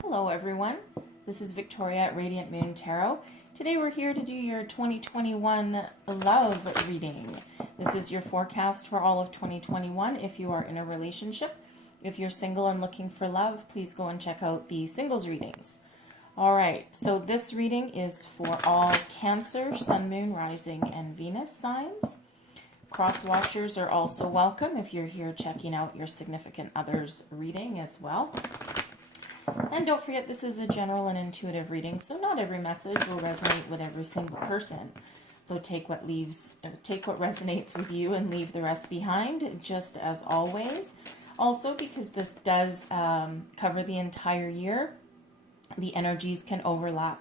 Hello everyone, this is Victoria at Radiant Moon Tarot. Today we're here to do your 2021 love reading. This is your forecast for all of 2021 if you are in a relationship. If you're single and looking for love, please go and check out the singles readings. Alright, so this reading is for all Cancer, Sun, Moon, Rising, and Venus signs. Cross watchers are also welcome if you're here checking out your significant other's reading as well. And don't forget, this is a general and intuitive reading, so not every message will resonate with every single person. So take what resonates with you and leave the rest behind, just as always. Also, because this does cover the entire year, the energies can overlap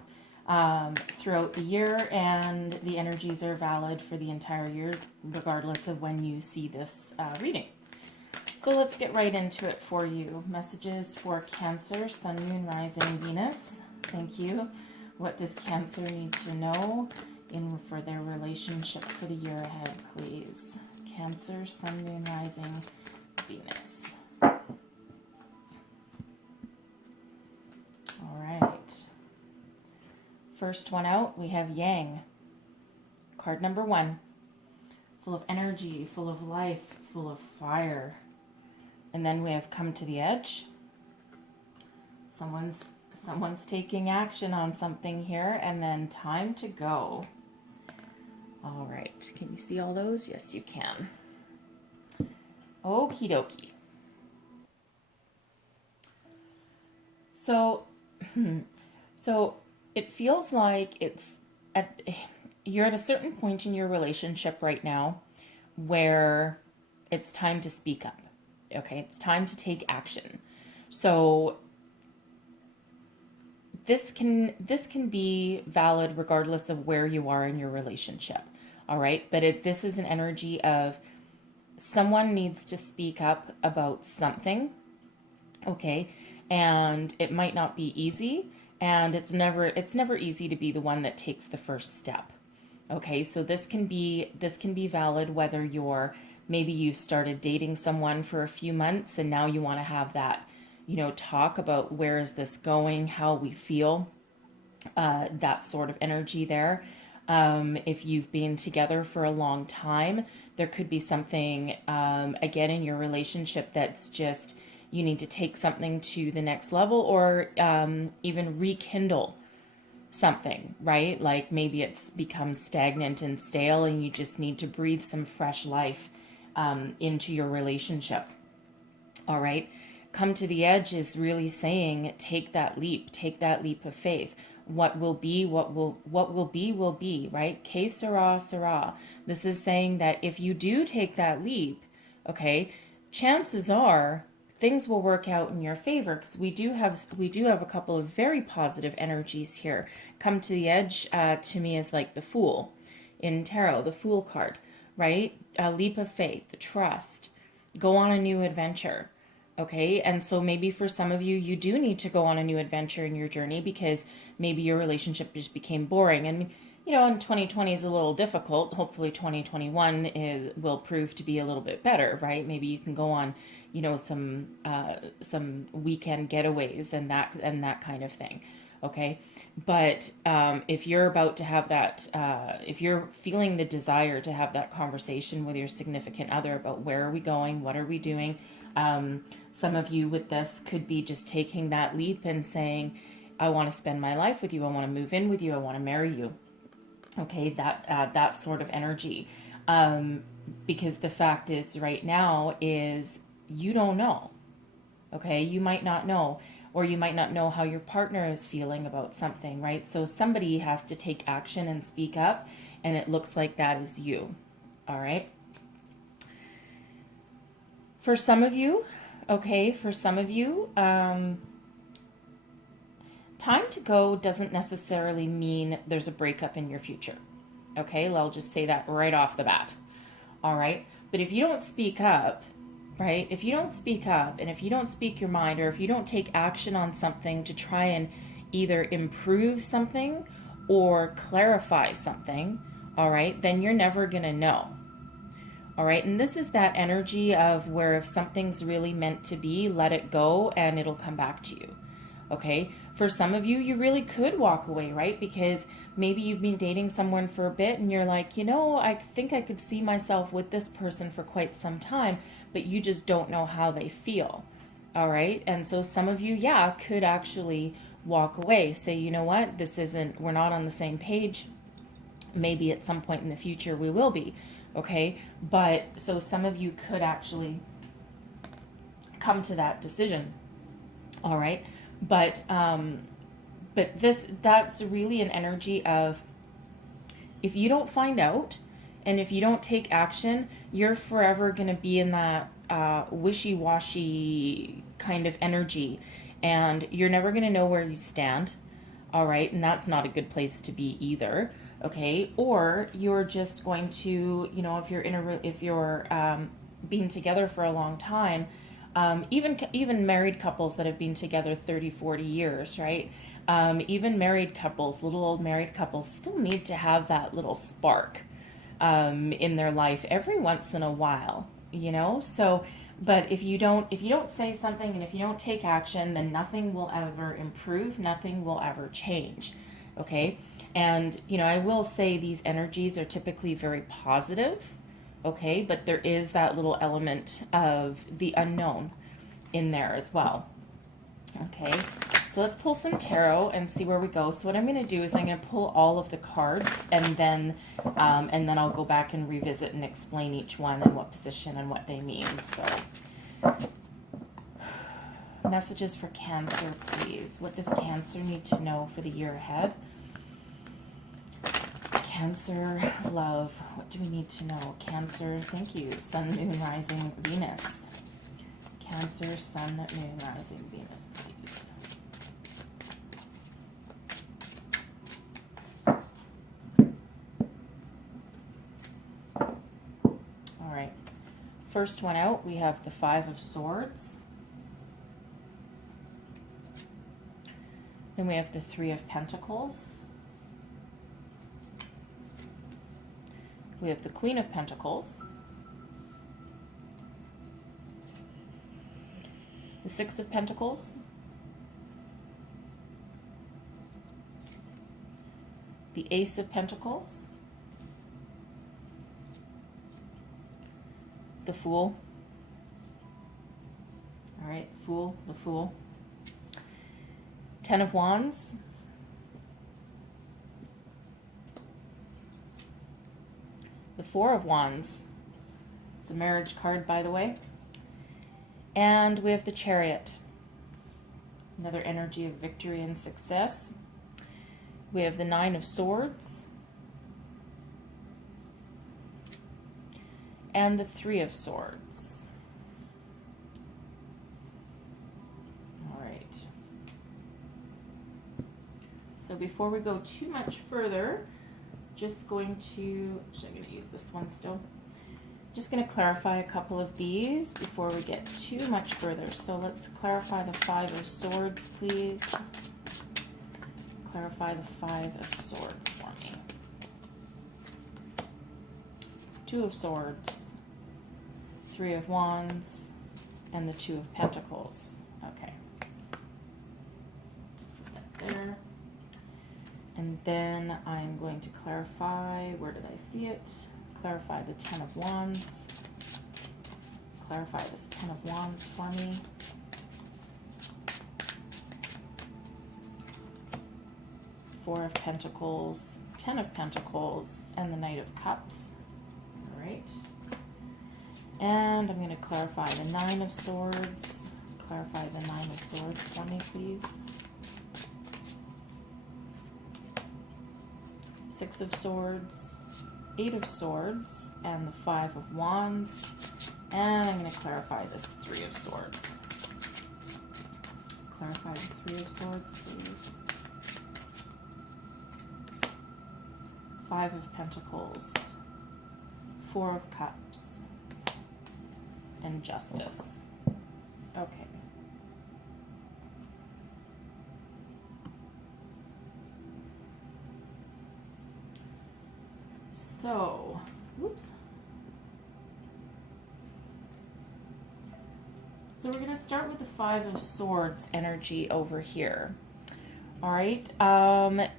throughout the year, and the energies are valid for the entire year, regardless of when you see this reading. So let's get right into it for you. Messages for Cancer, Sun, Moon, Rising, Venus. Thank you. What does Cancer need to know for their relationship for the year ahead, please? Cancer, Sun, Moon, Rising, Venus. All right. First one out, we have Yang. Card number 1. Full of energy, full of life, full of fire. And then we have Come to the Edge. Someone's taking action on something here. And then Time to Go. All right. Can you see all those? Yes, you can. Okie dokie. So it feels like you're at a certain point in your relationship right now where it's time to speak up. Okay, it's time to take action. So this can be valid regardless of where you are in your relationship. All right, but this is an energy of someone needs to speak up about something. Okay, and it might not be easy, and it's never easy to be the one that takes the first step. Okay, so this can be valid whether maybe you started dating someone for a few months and now you want to have that, talk about where is this going, how we feel, that sort of energy there. If you've been together for a long time, there could be something, again, in your relationship that's just, you need to take something to the next level, or even rekindle something, right? Like maybe it's become stagnant and stale and you just need to breathe some fresh life into your relationship. All right. Come to the Edge is really saying, take that leap of faith. What will be, will be, right? Que sera, sera. This is saying that if you do take that leap, okay, chances are things will work out in your favor, because we do have a couple of very positive energies here. Come to the Edge to me is like the Fool in tarot, the Fool card, right? A leap of faith, trust, go on a new adventure. Okay, and so maybe for some of you, you do need to go on a new adventure in your journey because maybe your relationship just became boring. And, and 2020 is a little difficult. Hopefully 2021 will prove to be a little bit better, right? Maybe you can go on, some weekend getaways and that kind of thing. Okay, but if you're about to have that, if you're feeling the desire to have that conversation with your significant other about where are we going, what are we doing, some of you with this could be just taking that leap and saying, I want to spend my life with you, I want to move in with you, I want to marry you. Okay, that sort of energy, because the fact is right now is you don't know. Okay, you might not know. Or you might not know how your partner is feeling about something, right? So somebody has to take action and speak up, and it looks like that is you, all right? For some of you, time to go doesn't necessarily mean there's a breakup in your future, okay? I'll just say that right off the bat, all right? But if you don't speak up, right? If you don't speak up and if you don't speak your mind, or if you don't take action on something to try and either improve something or clarify something, all right, then you're never going to know. All right. And this is that energy of where if something's really meant to be, let it go and it'll come back to you. Okay, for some of you, you really could walk away, right? Because maybe you've been dating someone for a bit and you're like, you know, I think I could see myself with this person for quite some time, but you just don't know how they feel. All right, and so some of you, yeah, could actually walk away, say, you know what, we're not on the same page. Maybe at some point in the future we will be. Okay, but so some of you could actually come to that decision. All right, but that's really an energy of, if you don't find out and if you don't take action, you're forever going to be in that wishy-washy kind of energy, and you're never going to know where you stand. All right, and that's not a good place to be either. Okay, or you're just going to, you know, if you're being together for a long time, even married couples that have been together 30, 40 years, right? Even married couples, little old married couples, still need to have that little spark in their life every once in a while, you know? So, but if you don't say something and if you don't take action, then nothing will ever improve, nothing will ever change. Okay? And, you know, I will say these energies are typically very positive, okay? But there is that little element of the unknown in there as well. Okay, so let's pull some tarot and see where we go. So what I'm going to do is I'm going to pull all of the cards, and then I'll go back and revisit and explain each one and what position and what they mean. So messages for Cancer, please. What does Cancer need to know for the year ahead? Cancer, love. What do we need to know? Cancer, thank you. Sun, Moon, Rising, Venus. Cancer, Sun, Moon, Rising, Venus, please. All right. First one out, we have the Five of Swords. Then we have the Three of Pentacles. We have the Queen of Pentacles. The Six of Pentacles. The Ace of Pentacles. The Fool. All right, Fool, the Fool. Ten of Wands. The Four of Wands. It's a marriage card, by the way. And we have the Chariot. Another energy of victory and success. We have the Nine of Swords. And the Three of Swords. All right. So before we go too much further, I'm going to use this one still. Just going to clarify a couple of these before we get too much further. So let's clarify the Five of Swords, please. Clarify the Five of Swords for me. Two of Swords, Three of Wands, and the Two of Pentacles. Okay. Put that there. And then I'm going to clarify, where did I see it? Clarify the Ten of Wands. Clarify this Ten of Wands for me. Four of Pentacles, Ten of Pentacles, and the Knight of Cups. All right. And I'm going to clarify the Nine of Swords. Clarify the Nine of Swords for me, please. Six of Swords, Eight of Swords, and the Five of Wands. And I'm going to clarify this Three of Swords. Clarify the Three of Swords, please. Five of Pentacles, Four of Cups, and Justice. Okay. So, whoops. So we're going to start with the Five of Swords energy over here. All right.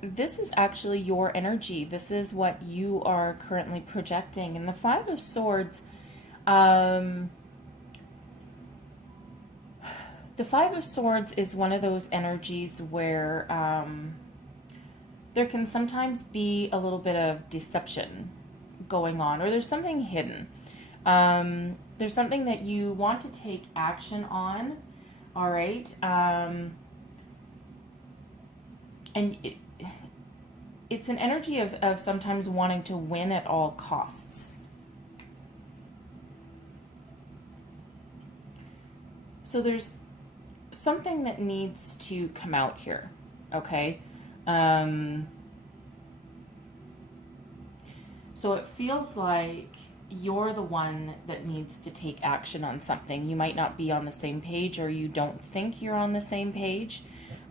This is actually your energy. This is what you are currently projecting. And the Five of Swords, the Five of Swords is one of those energies where there can sometimes be a little bit of deception going on, or there's something hidden. There's something that you want to take action on, all right? And it's an energy of sometimes wanting to win at all costs. So there's something that needs to come out here, okay? So it feels like you're the one that needs to take action on something. You might not be on the same page, or you don't think you're on the same page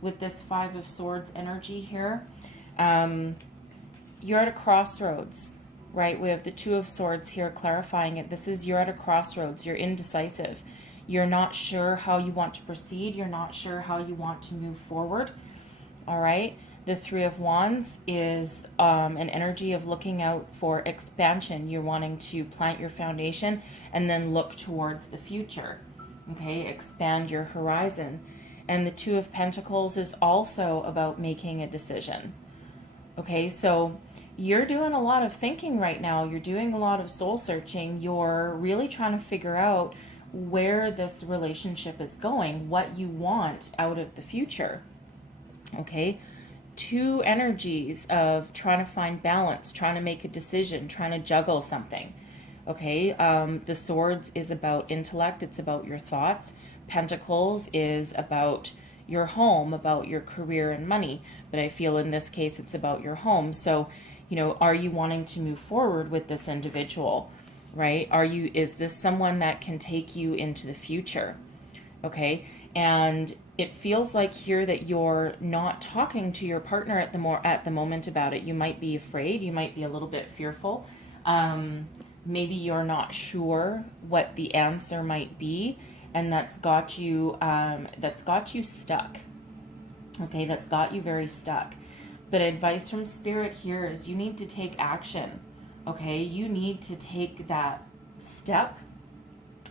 with this Five of Swords energy here. You're at a crossroads, right? We have the Two of Swords here clarifying it. This is, you're at a crossroads. You're indecisive. You're not sure how you want to proceed. You're not sure how you want to move forward. All right. The Three of Wands is an energy of looking out for expansion. You're wanting to plant your foundation and then look towards the future. Okay, expand your horizon. And the Two of Pentacles is also about making a decision. Okay, so you're doing a lot of thinking right now. You're doing a lot of soul searching. You're really trying to figure out where this relationship is going, what you want out of the future. Okay. Two energies of trying to find balance, trying to make a decision, trying to juggle something. Okay, the Swords is about intellect. It's about your thoughts. Pentacles is about your home, about your career and money. But I feel in this case, it's about your home. So, you know, are you wanting to move forward with this individual, right? Is this someone that can take you into the future? Okay, and it feels like here that you're not talking to your partner at the moment about it. You might be afraid. You might be a little bit fearful. Maybe you're not sure what the answer might be, and that's got you stuck. Okay, that's got you very stuck. But advice from Spirit here is you need to take action. Okay, you need to take that step.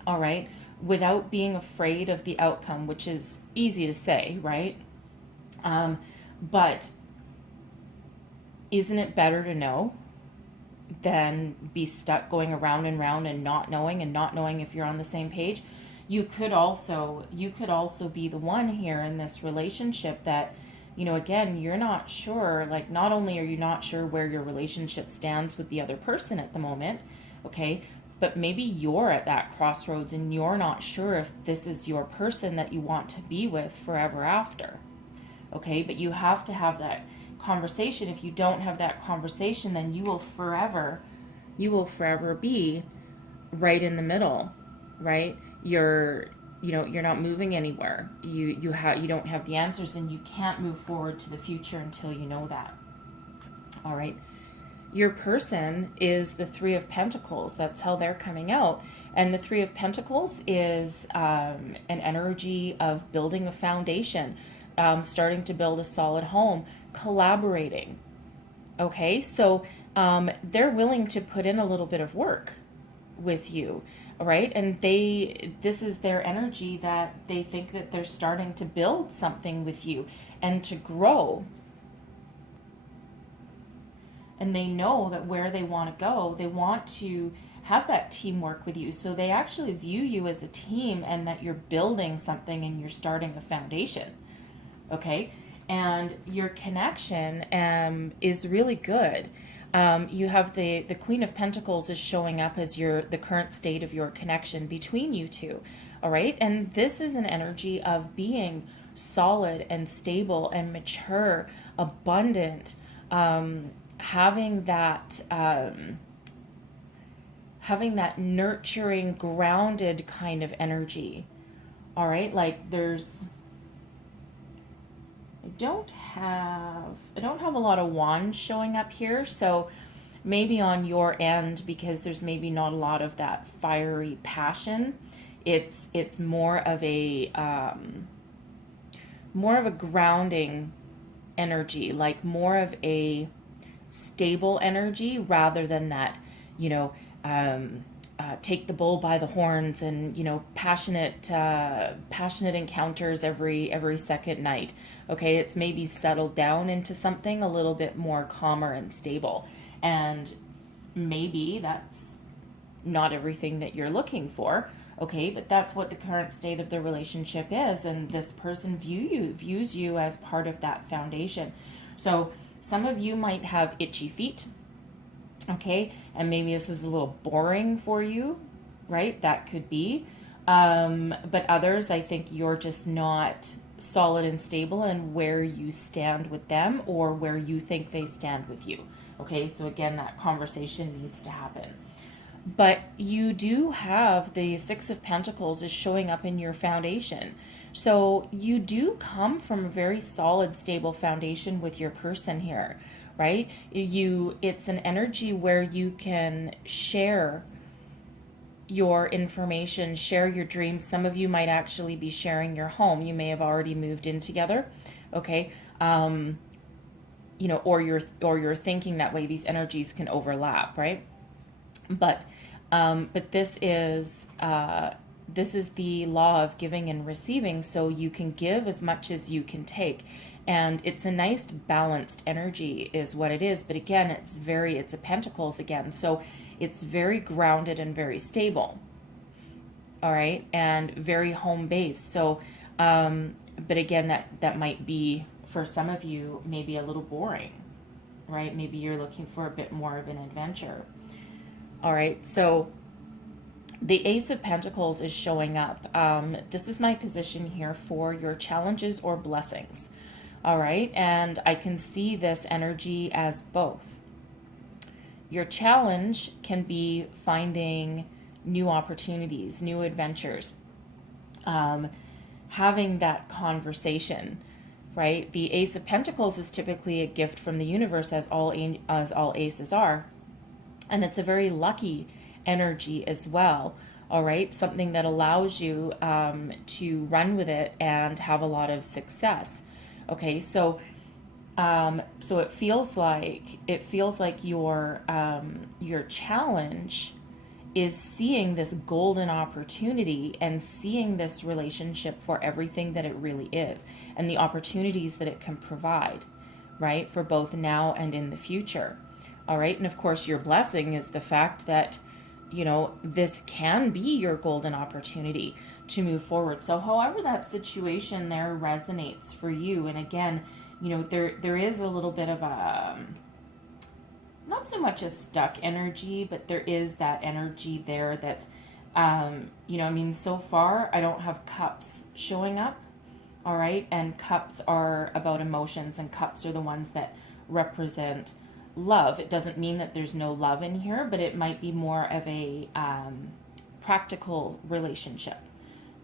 All right, without being afraid of the outcome, which is easy to say, right? But isn't it better to know than be stuck going around and round and not knowing if you're on the same page? You could also be the one here in this relationship that, you know, again, you're not sure, like, not only are you not sure where your relationship stands with the other person at the moment, okay, but maybe you're at that crossroads and you're not sure if this is your person that you want to be with forever after. Okay, but you have to have that conversation. If you don't have that conversation, then you will forever be right in the middle, right? You're not moving anywhere. You don't have the answers, and you can't move forward to the future until you know that. All right. Your person is the Three of Pentacles. That's how they're coming out. And the Three of Pentacles is an energy of building a foundation, starting to build a solid home, collaborating. Okay, so they're willing to put in a little bit of work with you, right? And this is their energy that they think that they're starting to build something with you and to grow. And they know that where they want to go, they want to have that teamwork with you. So they actually view you as a team, and that you're building something and you're starting a foundation. Okay? And your connection is really good. You have the Queen of Pentacles is showing up as the current state of your connection between you two. All right? And this is an energy of being solid and stable and mature, abundant, having that nurturing, grounded kind of energy. All right, like I don't have a lot of wands showing up here, so maybe on your end, because there's maybe not a lot of that fiery passion it's more of a grounding energy, like more of a stable energy rather than that, you know, take the bull by the horns and, you know, passionate encounters every second night. Okay, it's maybe settled down into something a little bit more calmer and stable, and maybe that's not everything that you're looking for. Okay, but that's what the current state of the relationship is, and this person views you as part of that foundation. So some of you might have itchy feet, okay, and maybe this is a little boring for you, right? That could be. But others, I think you're just not solid and stable in where you stand with them or where you think they stand with you. Okay, so again, that conversation needs to happen. But you do have the Six of Pentacles is showing up in your foundation. So you do come from a very solid, stable foundation with your person here, right? It's an energy where you can share your information, share your dreams. Some of you might actually be sharing your home. You may have already moved in together, okay? You know, or you're thinking that way. These energies can overlap, right? But this is the law of giving and receiving. So you can give as much as you can take, and it's a nice balanced energy, is what it is. But again, it's a Pentacles again, so it's very grounded and very stable. All right, and very home based. So, but again, that might be for some of you maybe a little boring, right? Maybe you're looking for a bit more of an adventure. All right, so the Ace of Pentacles is showing up. This is my position here for your challenges or blessings. All right, and I can see this energy as both. Your challenge can be finding new opportunities, new adventures, having that conversation, right? The Ace of Pentacles is typically a gift from the universe, as all aces are. And it's a very lucky energy as well, all right? Something that allows you to run with it and have a lot of success. Okay, so it feels like your challenge is seeing this golden opportunity and seeing this relationship for everything that it really is and the opportunities that it can provide, right? For both now and in the future. All right. And of course, your blessing is the fact that, you know, this can be your golden opportunity to move forward. So however that situation there resonates for you. And again, you know, there is a little bit of a, not so much a stuck energy, but there is that energy there that's, you know, I mean, so far I don't have cups showing up. All right. And cups are about emotions, and cups are the ones that represent love. It doesn't mean that there's no love in here, but it might be more of a practical relationship.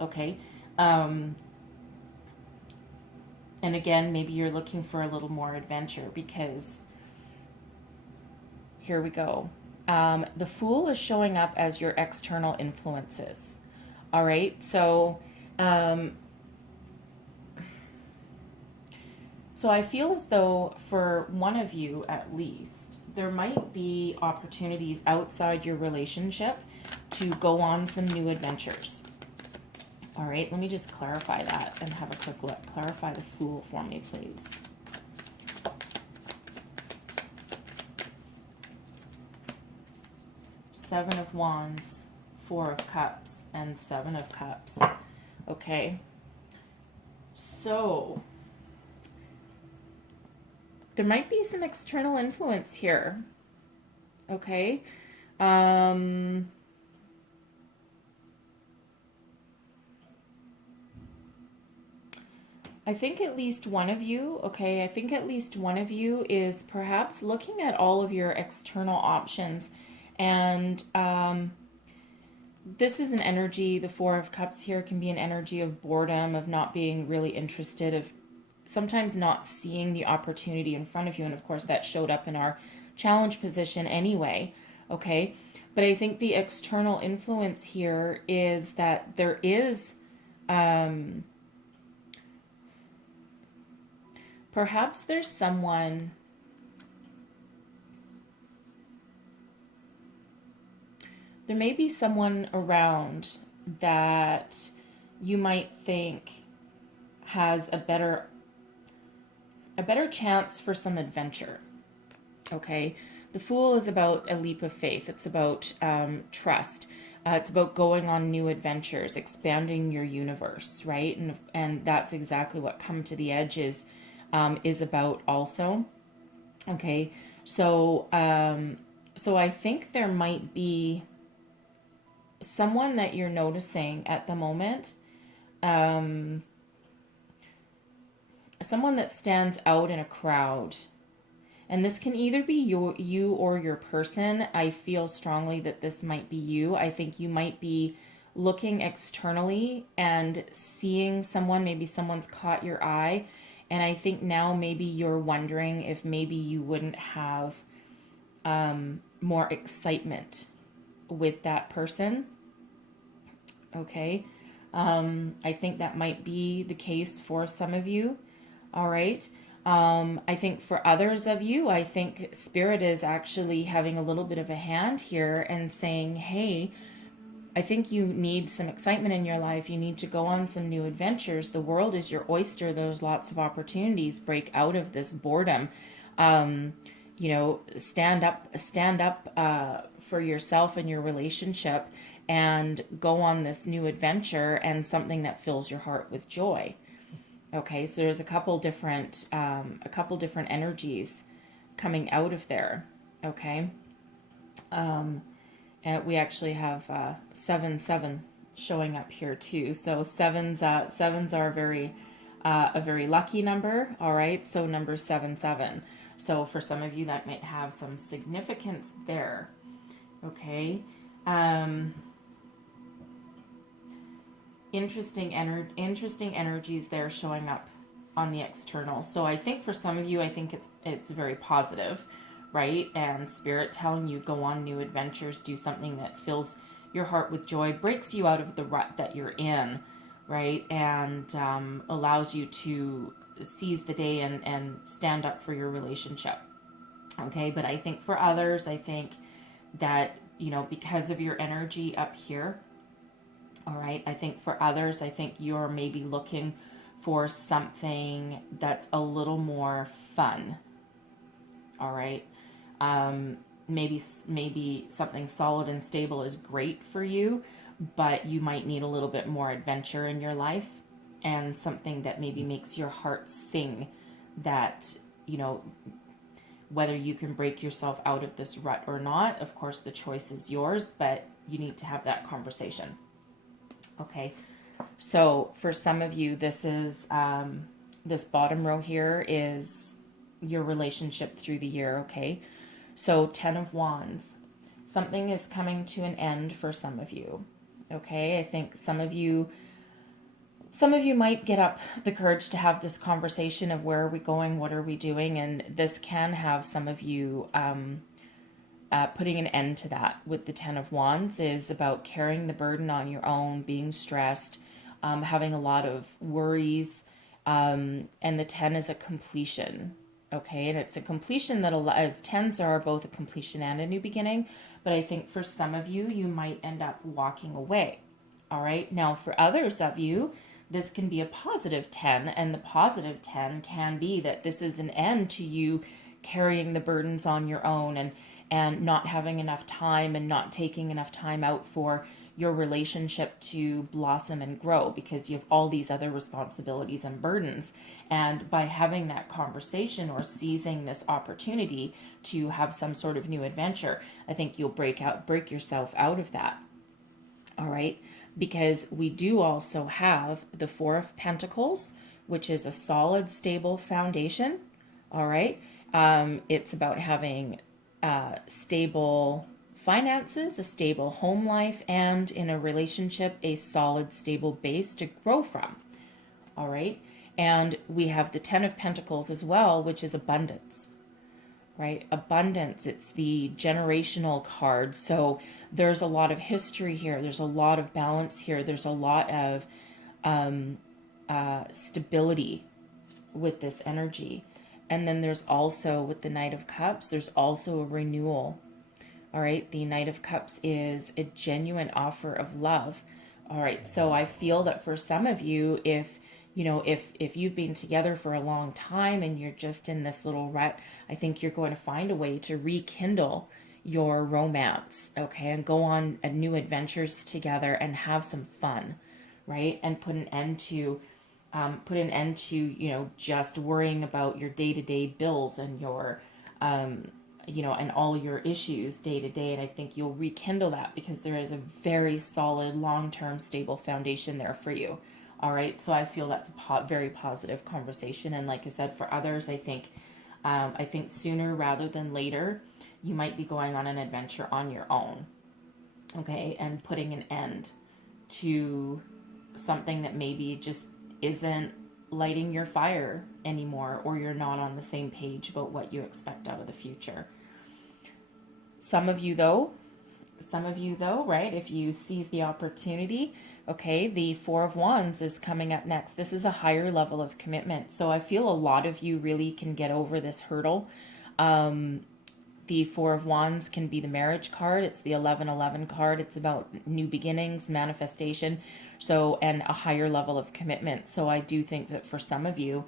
Okay. And again, maybe you're looking for a little more adventure, because here we go. The Fool is showing up as your external influences. All right. So I feel as though for one of you at least, there might be opportunities outside your relationship to go on some new adventures. All right, let me just clarify that and have a quick look. Clarify the Fool for me, please. Seven of Wands, Four of Cups, and Seven of Cups. Okay, so there might be some external influence here. Okay. I think at least one of you, okay, I think at least one of you is perhaps looking at all of your external options. And this is an energy, the Four of Cups here can be an energy of boredom, of not being really interested, of sometimes not seeing the opportunity in front of you. And of course that showed up in our challenge position anyway. Okay. But I think the external influence here is that there is perhaps there's someone, there may be someone around that you might think has a better chance for some adventure. Okay, the Fool is about a leap of faith. It's about trust. It's about going on new adventures, expanding your universe, right? And that's exactly what Come to the Edge is about also. Okay, so so I think there might be someone that you're noticing at the moment, someone that stands out in a crowd. And this can either be you or your person. I feel strongly that this might be you. I think you might be looking externally and seeing someone, maybe someone's caught your eye. And I think now maybe you're wondering if maybe you wouldn't have more excitement with that person. Okay. I think that might be the case for some of you. All right. I think for others of you, I think Spirit is actually having a little bit of a hand here and saying, hey, I think you need some excitement in your life. You need to go on some new adventures. The world is your oyster. There's lots of opportunities. Break out of this boredom. Stand up for yourself and your relationship and go on this new adventure and something that fills your heart with joy. Okay, so there's a couple different energies coming out of there. Okay, and we actually have 7-7 showing up here too. So sevens are a very lucky number. All right, so number 7-7. So for some of you that might have some significance there. Okay. Interesting energies there showing up on the external. So I think for some of you, I think it's very positive, right? And Spirit telling you go on new adventures, do something that fills your heart with joy, breaks you out of the rut that you're in, right? And allows you to seize the day and stand up for your relationship. Okay, but I think for others, I think that, because of your energy up here, all right, I think for others, I think you're maybe looking for something that's a little more fun. All right. Maybe something solid and stable is great for you, but you might need a little bit more adventure in your life and something that maybe makes your heart sing, that, whether you can break yourself out of this rut or not. Of course, the choice is yours, but you need to have that conversation. Okay, so for some of you, this is this bottom row here is your relationship through the year. Okay, so 10 of Wands, something is coming to an end for some of you. Okay, I think some of you might get up the courage to have this conversation of where are we going, what are we doing, and this can have some of you putting an end to that. With the 10 of Wands is about carrying the burden on your own, being stressed, having a lot of worries, and the 10 is a completion. Okay, and it's a completion that allows, 10s are both a completion and a new beginning, but I think for some of you, you might end up walking away. All right, now for others of you, this can be a positive 10, and the positive 10 can be that this is an end to you carrying the burdens on your own and not having enough time and not taking enough time out for your relationship to blossom and grow because you have all these other responsibilities and burdens. And by having that conversation or seizing this opportunity to have some sort of new adventure, I think you'll break yourself out of that. All right. Because we do also have the 4 of Pentacles, which is a solid, stable foundation. All right. It's about having stable finances, a stable home life, and in a relationship, a solid, stable base to grow from. All right. And we have the 10 of Pentacles as well, which is abundance. right? Abundance, it's the generational card. So there's a lot of history here. There's a lot of balance here. There's a lot of stability with this energy. And then there's also, with the Knight of Cups, there's also a renewal. All right, the Knight of Cups is a genuine offer of love. All right, so I feel that for some of you, if you've been together for a long time and you're just in this little rut, I think you're going to find a way to rekindle your romance, okay, and go on new adventures together and have some fun, right? And put an end to just worrying about your day-to-day bills and your and all your issues day to day. And I think you'll rekindle that because there is a very solid, long-term, stable foundation there for you. All right. So I feel that's a very positive conversation. And like I said, for others, I think sooner rather than later, you might be going on an adventure on your own. Okay. And putting an end to something that maybe just isn't lighting your fire anymore, or you're not on the same page about what you expect out of the future. Some of you though, right, if you seize the opportunity, okay, the Four of Wands is coming up next. This is a higher level of commitment. So I feel a lot of you really can get over this hurdle. The Four of Wands can be the marriage card. It's the 1111 card. It's about new beginnings, manifestation, so, and a higher level of commitment. So I do think that for some of you,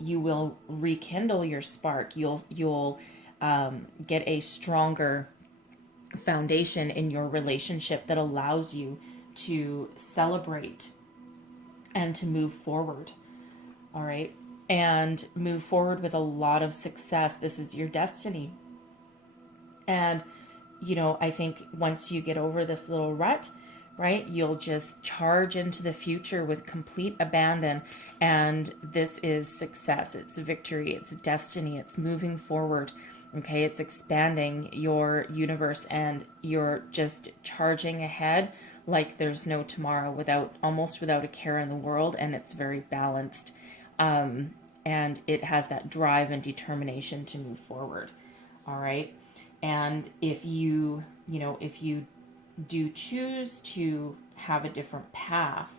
you will rekindle your spark. You'll get a stronger foundation in your relationship that allows you to celebrate and to move forward. All right. And move forward with a lot of success. This is your destiny. And, I think once you get over this little rut, right, you'll just charge into the future with complete abandon. And this is success. It's victory. It's destiny. It's moving forward. Okay. It's expanding your universe, and you're just charging ahead like there's no tomorrow, almost without a care in the world. And it's very balanced. And it has that drive and determination to move forward. All right. And if you do choose to have a different path,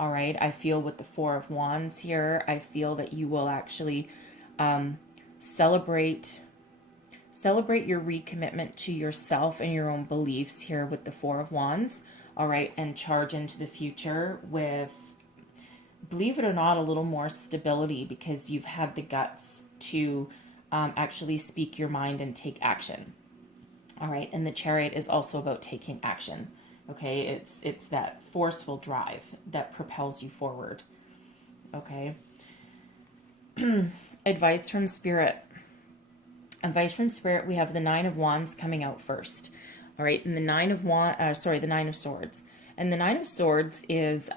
all right, I feel with the Four of Wands here, I feel that you will actually celebrate your recommitment to yourself and your own beliefs here with the Four of Wands, all right, and charge into the future with, believe it or not, a little more stability, because you've had the guts to actually speak your mind and take action. All right. And the Chariot is also about taking action. Okay. It's that forceful drive that propels you forward. Okay. Advice from Spirit. We have the Nine of Wands coming out first. All right. And the Nine of Swords. And the Nine of Swords is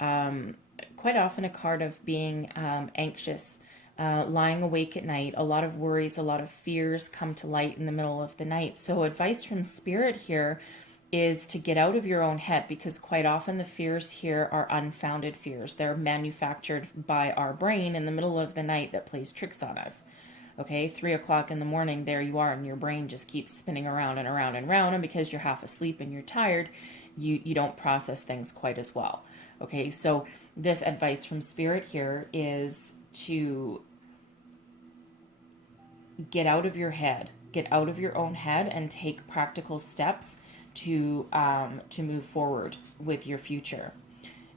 quite often a card of being anxious, lying awake at night. A lot of worries, a lot of fears come to light in the middle of the night. So advice from Spirit here is to get out of your own head, because quite often the fears here are unfounded fears. They're manufactured by our brain in the middle of the night that plays tricks on us. Okay, 3 o'clock in the morning, there you are, and your brain just keeps spinning around and around and around. And because you're half asleep and you're tired, you don't process things quite as well. Okay, so this advice from Spirit here is to get out of your head, get out of your own head, and take practical steps to move forward with your future.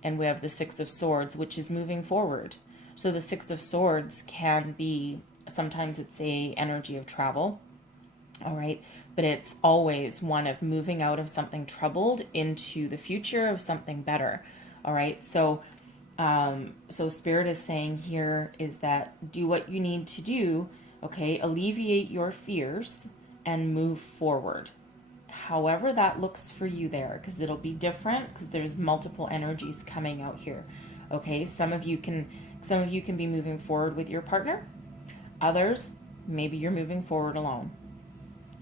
And we have the Six of Swords, which is moving forward. So the Six of Swords can be, sometimes it's a energy of travel, all right, but it's always one of moving out of something troubled into the future of something better. All right, so Spirit is saying here is that do what you need to do, okay, alleviate your fears and move forward. However that looks for you there, because it'll be different, because there's multiple energies coming out here. Okay, some of you can be moving forward with your partner. Others, maybe you're moving forward alone.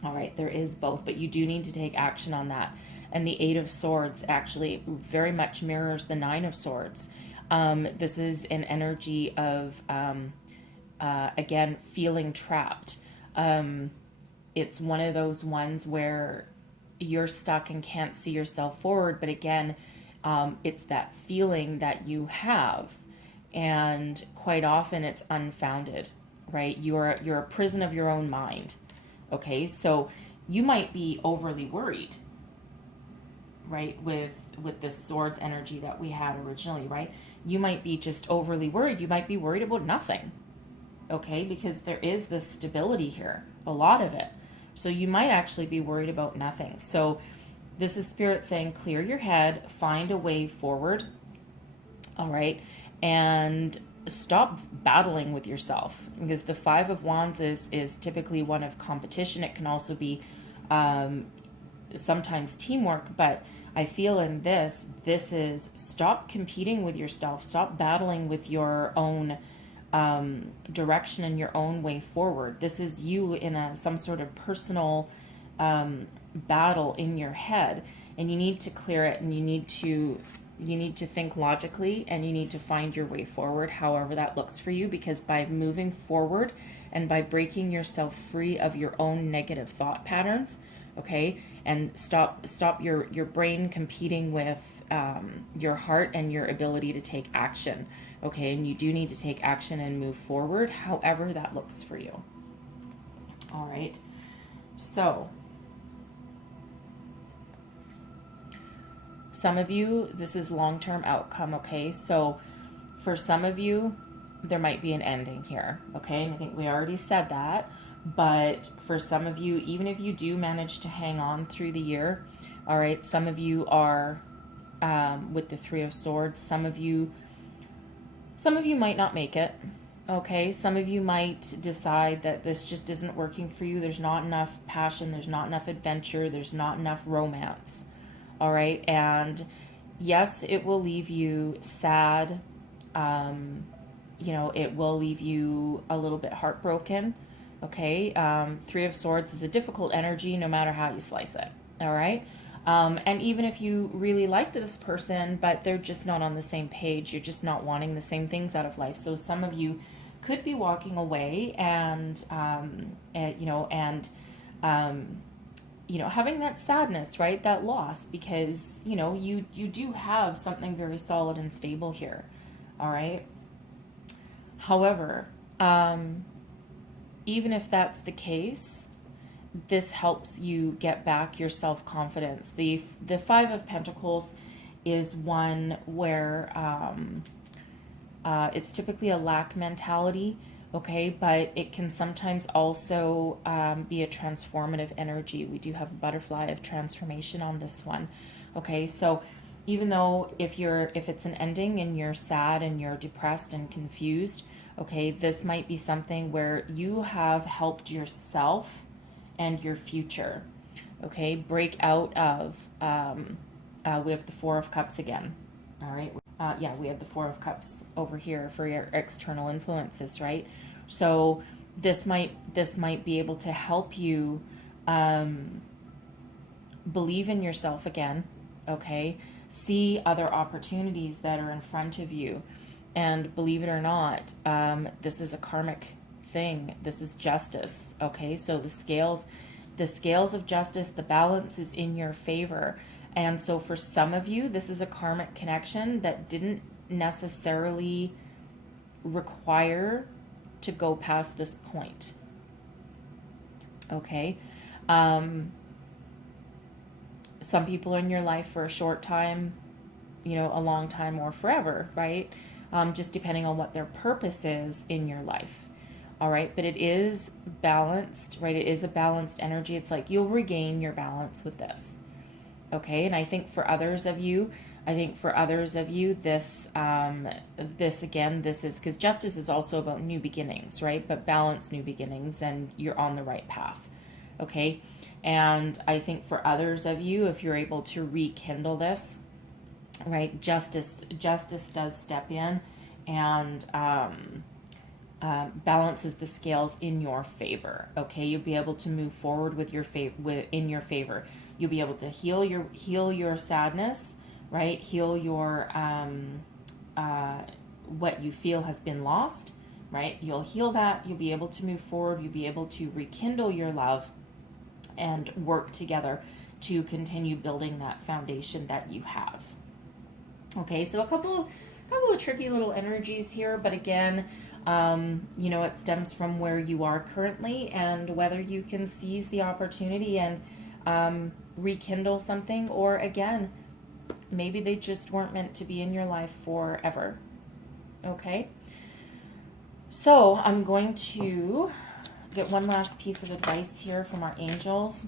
All right, there is both, but you do need to take action on that. And the Eight of Swords actually very much mirrors the Nine of Swords. This is an energy of, again, feeling trapped. It's one of those ones where you're stuck and can't see yourself forward. But again, it's that feeling that you have, and quite often it's unfounded, right? You're a prison of your own mind. Okay, so you might be overly worried, right, with this swords energy that we had originally, right? You might be just overly worried. You might be worried about nothing, okay, because there is this stability here, a lot of it. So you might actually be worried about nothing. So this is Spirit saying, clear your head, find a way forward, all right, and stop battling with yourself, because the Five of Wands is typically one of competition. It can also be sometimes teamwork, but I feel in this is stop competing with yourself, stop battling with your own direction and your own way forward. This is you in some sort of personal battle in your head, and you need to clear it, and you need to think logically, and you need to find your way forward, however that looks for you, because by moving forward and by breaking yourself free of your own negative thought patterns, okay, and stop your brain competing with your heart and your ability to take action, okay, and you do need to take action and move forward, however that looks for you. All right, so some of you, this is long-term outcome, okay? So for some of you, there might be an ending here, okay? And I think we already said that, but for some of you, even if you do manage to hang on through the year, all right, some of you are with the Three of Swords, some of you might not make it, okay? Some of you might decide that this just isn't working for you. There's not enough passion, there's not enough adventure, there's not enough romance. All right, and yes, it will leave you sad. It will leave you a little bit heartbroken. Okay, Three of Swords is a difficult energy, no matter how you slice it. All right, and even if you really liked this person, but they're just not on the same page, you're just not wanting the same things out of life. So some of you could be walking away and having that sadness, right? That loss, because, you do have something very solid and stable here. All right. However, even if that's the case, this helps you get back your self-confidence. The Five of Pentacles is one where it's typically a lack mentality. Okay, but it can sometimes also be a transformative energy. We do have a butterfly of transformation on this one. Okay, so even though if it's an ending and you're sad and you're depressed and confused, okay, this might be something where you have helped yourself and your future. Okay, break out of, we have the Four of Cups again. All right. We have the Four of Cups over here for your external influences, right? So this might be able to help you believe in yourself again, okay? See other opportunities that are in front of you, and believe it or not, this is a karmic thing. This is justice, okay? So the scales of justice, the balance is in your favor. And so for some of you, this is a karmic connection that didn't necessarily require to go past this point. Okay. Some people in your life for a short time, a long time, or forever, right? Just depending on what their purpose is in your life. All right. But it is balanced, right? It is a balanced energy. It's like you'll regain your balance with this. Okay. And I think for others of you, this is because justice is also about new beginnings, right? But balance, new beginnings, and you're on the right path. Okay. And I think for others of you, if you're able to rekindle this, right, justice does step in and balances the scales in your favor. Okay. You'll be able to move forward with in your favor. You'll be able to heal your sadness, right? Heal your what you feel has been lost, right? You'll heal that. You'll be able to move forward. You'll be able to rekindle your love and work together to continue building that foundation that you have. Okay, so a couple of tricky little energies here, but again, you know, it stems from where you are currently and whether you can seize the opportunity and rekindle something, or again, maybe they just weren't meant to be in your life forever. Okay, so I'm going to get one last piece of advice here from our angels.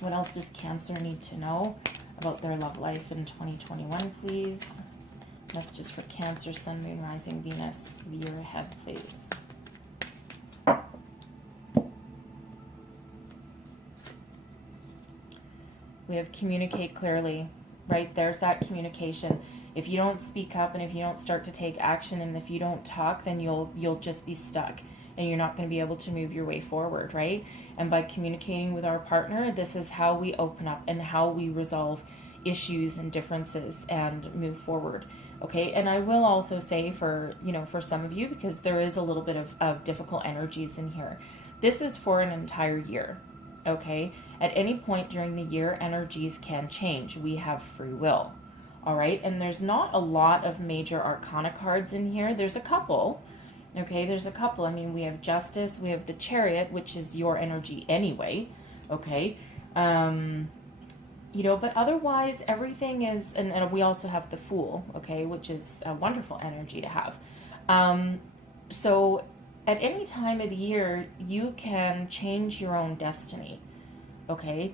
What else does Cancer need to know about their love life in 2021, please? Messages for Cancer, Sun, Moon, Rising, Venus, the year ahead, please. We have communicate clearly, right? There's that communication. If you don't speak up and if you don't start to take action and if you don't talk, then you'll just be stuck and you're not going to be able to move your way forward, right? And by communicating with our partner, this is how we open up and how we resolve issues and differences and move forward. Okay, and I will also say for some of you, because there is a little bit of difficult energies in here, this is for an entire year. Okay, at any point during the year, energies can change. We have free will. All right, and there's not a lot of major arcana cards in here. There's a couple. Okay, there's a couple. I mean, we have Justice, we have the Chariot, which is your energy anyway. Okay, you know, but otherwise everything is, and we also have the Fool, okay, which is a wonderful energy to have. So at any time of the year, you can change your own destiny, okay?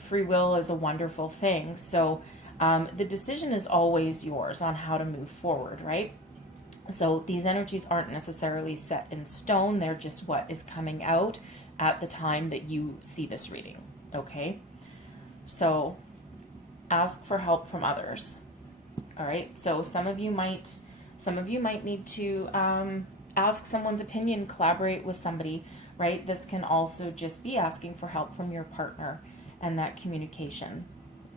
Free will is a wonderful thing. So the decision is always yours on how to move forward, right? So these energies aren't necessarily set in stone. They're just what is coming out at the time that you see this reading, okay? So ask for help from others. All right. So some of you might need to ask someone's opinion, collaborate with somebody, right? This can also just be asking for help from your partner and that communication.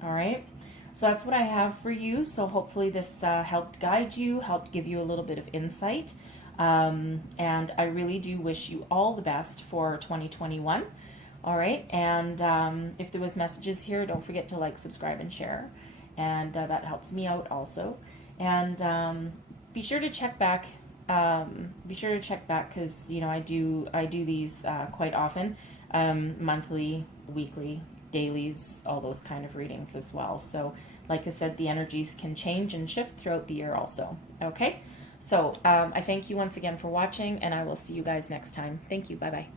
All right. So that's what I have for you. So hopefully this helped guide you, helped give you a little bit of insight. And I really do wish you all the best for 2021. All right, and if there was messages here, don't forget to like, subscribe, and share, and that helps me out also. And be sure to check back. Because you know I do these quite often, monthly, weekly, dailies, all those kind of readings as well. So, like I said, the energies can change and shift throughout the year also. Okay, so I thank you once again for watching, and I will see you guys next time. Thank you. Bye bye.